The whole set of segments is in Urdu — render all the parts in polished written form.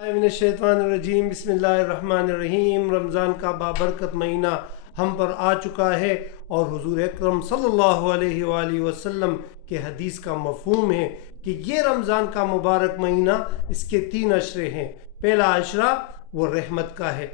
من الشیطان الرجیم بسم اللہ الرحمن الرحیم۔ رمضان کا بابرکت مہینہ ہم پر آ چکا ہے اور حضور اکرم صلی اللہ علیہ وآلہ وسلم کے حدیث کا مفہوم ہے کہ یہ رمضان کا مبارک مہینہ اس کے 3 عشرے ہیں۔ پہلا عشرہ وہ رحمت کا ہے،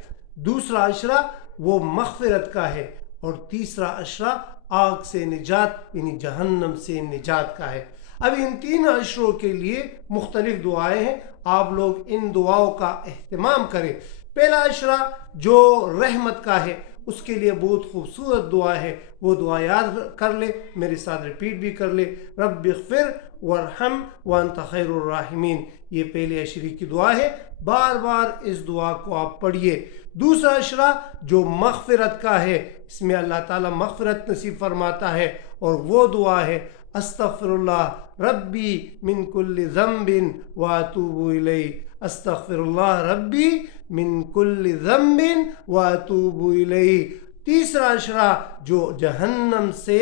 دوسرا عشرہ وہ مغفرت کا ہے، اور تیسرا عشرہ آگ سے نجات یعنی جہنم سے نجات کا ہے۔ اب ان 3 عشروں کے لیے مختلف دعائیں ہیں، آپ لوگ ان دعاؤں کا اہتمام کریں۔ پہلا عشرہ جو رحمت کا ہے اس کے لیے بہت خوبصورت دعا ہے، وہ دعا یاد کر لے، میرے ساتھ ریپیٹ بھی کر لے۔ رب اغفر وارحم وانت خیر الراحمین، یہ پہلے عشرے کی دعا ہے، بار بار اس دعا کو آپ پڑھیے۔ دوسرا عشرہ جو مغفرت کا ہے، اس میں اللہ تعالیٰ مغفرت نصیب فرماتا ہے، اور وہ دعا ہے استغفر اللہ ربی من کل ذنب واتوب الیہ، استغفر اللہ ربی من کل ذنب واتوب الیہ۔ تیسرا عشرہ جو جہنم سے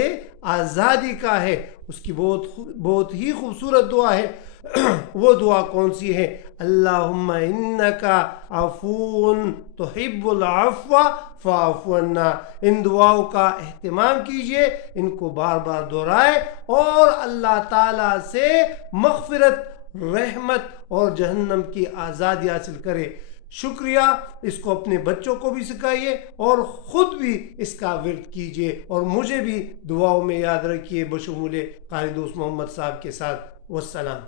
آزادی کا ہے، اس کی بہت ہی خوبصورت دعا ہے۔ وہ دعا کون سی ہے؟ اللہم انکا عفو تحب العفو فاعف عنا۔ ان دعاؤں کا اہتمام کیجئے، ان کو بار بار دہرائے اور اللہ تعالیٰ سے مغفرت، رحمت اور جہنم کی آزادی حاصل کرے۔ شکریہ، اس کو اپنے بچوں کو بھی سکھائیے اور خود بھی اس کا ورد کیجئے، اور مجھے بھی دعاؤں میں یاد رکھیے بشمول قاری دوست محمد صاحب کے ساتھ۔ والسلام۔